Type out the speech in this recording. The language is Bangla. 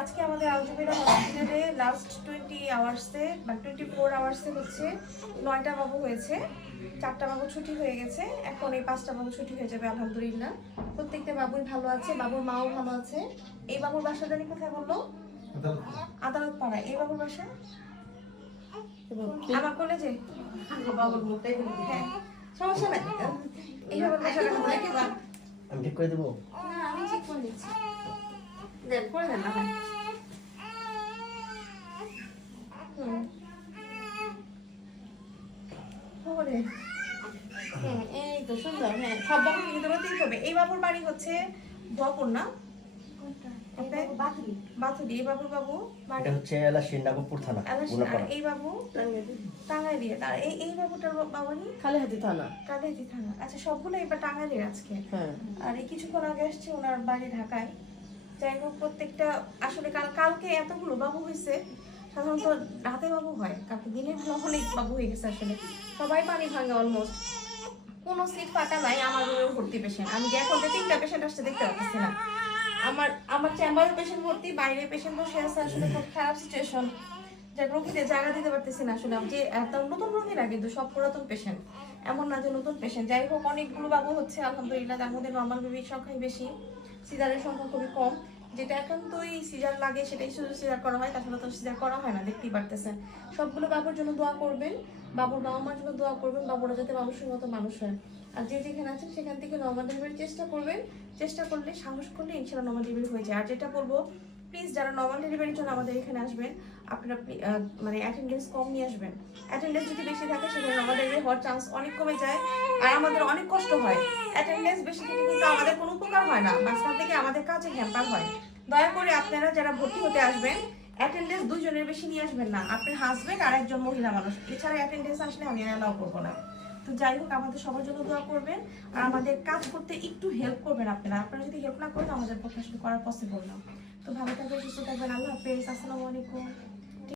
আজকে আমাদের আলজুবেরা হসপিটালে লাস্ট 20 আওয়ার্সে বা 24 আওয়ার্সে হচ্ছে 9টা বাবু হয়েছে, 4টা বাবু ছুটি হয়ে গেছে, এখন এই 5টা বাবু ছুটি হয়ে যাবে আলহামদুলিল্লাহ। প্রত্যেকটা বাবুই ভালো আছে, বাবুর মাও ভালো আছে। এই বাবুর বাসা জানি কোথায় বললো? আদালত পাড়া। এই বাবুর বাসা আমার কলেজে। হ্যাঁ সমস্যা নাই, এই বাবুর বাসাটা আমি ঠিক করে দেবো। না আমি ঠিক করে দিচ্ছি, দেন করে দেন না ভাই। এই তো সুন্দর। হ্যাঁ সব বাবুকে কিন্তু রোতেই হবে। এই বাবুর বাড়ি হচ্ছে বপুর না বাথুরি। এই বাবুর বাবু এটা হচ্ছে এলাশির নাগপুর থানা আর এই বাবু টাঙ্গাইলিয়া। তার এই বাবুটার বাবানি কালিহাতি থানা। কালিহাতি থানা। আচ্ছা সবগুলো এবার টাঙ্গাইলের আজকে। হ্যাঁ আর এই কিছুক্ষণ আগে আসছে ওনার বাড়ি ঢাকায়। যাই হোক প্রত্যেকটা আসলে কালকে এতগুলো বাবু হয়েছে, সাধারণত রাতে বাবু হয়, কালকে দিনের বেলা অনেক বাবু হয়ে গেছে। আসলে সবাই পানি ভাঙে অলমোস্ট, কোনো সিট ফাঁকা নাই। আমার রুমেও ভর্তি পেশেন্ট, আমি যে এখন 3টা পেশেন্ট আসছে দেখতে পাচ্ছি না। আমার চেম্বারে পেশেন্ট ভর্তি, বাইরে পেশেন্ট বসে আছে। আসলে খুব খারাপ সিচুয়েশন, যে রোগীদের জায়গা দিতে পারতেছি না। আসলে যে এত নতুন রোগীরা কিন্তু সব পুরাতন পেশেন্ট, এমন না যে নতুন পেশেন্ট। যাই হোক অনেকগুলো বাবু হচ্ছে আলহামদুলিল্লাহ। তার মধ্যে নর্মাল বেবির সংখ্যাই বেশি, সিজারের সংখ্যা খুবই কম। যেটা একান্তই সিজার লাগে সেটাই শুধু সিজার করা হয়, তাছাড়া তো সিজার করা হয় না, দেখতেই পারতেছেন। সবগুলো বাবুর জন্য দোয়া করবেন, বাবুর বাবা মার জন্য দোয়া করবেন, বাবুরা যাতে মানুষের মতো মানুষ হয়। আর যে যেখানে আছেন সেখান থেকে নর্মাল ডেলিভারির চেষ্টা করবেন। চেষ্টা করলে, সাহস করলে ইনশাআল্লাহ নর্মাল ডেলিভারি হয়ে যায়। আর যেটা বলবো, প্লিজ যারা নর্মাল ডেলিভারির জন্য আমাদের এখানে আসবেন, আপনারা মানে অ্যাটেন্ডেন্স কম নিয়ে আসবেন। অ্যাটেন্ডেন্স যদি বেশি থাকে সেখানে নর্মাল ডেলিভারি হওয়ার চান্স অনেক কমে যায়, আর আমাদের অনেক কষ্ট হয়। অ্যাটেন্ডেন্স বেশি থেকে কিন্তু আমাদের কোনো উপকার হয় না, মাঝখান থেকে আমাদের কাজে হ্যাম্পার হয়। দয়া করে আপনারা যারা ভর্তি হতে আসবেন, অ্যাটেন্ডেন্স 2 জনের বেশি নিয়ে আসবেন না, আপনার হাজবেন্ড আর একজন মহিলা মানুষ। এছাড়া অ্যাটেন্ডেন্স আসলে আমি অ্যালাউ করবো না। তো যাই হোক আমাদের সবার জন্য দোয়া করবেন, আর আমাদের কাজ করতে একটু হেল্প করবেন। আপনারা যদি হেল্প না করেন আমাদের পক্ষে আসলে করা পসিবল না। তো ভালো থাকবেন, সুস্থ থাকবেন। আল্লাহ হাফেজ, আসসালামু আলাইকুম।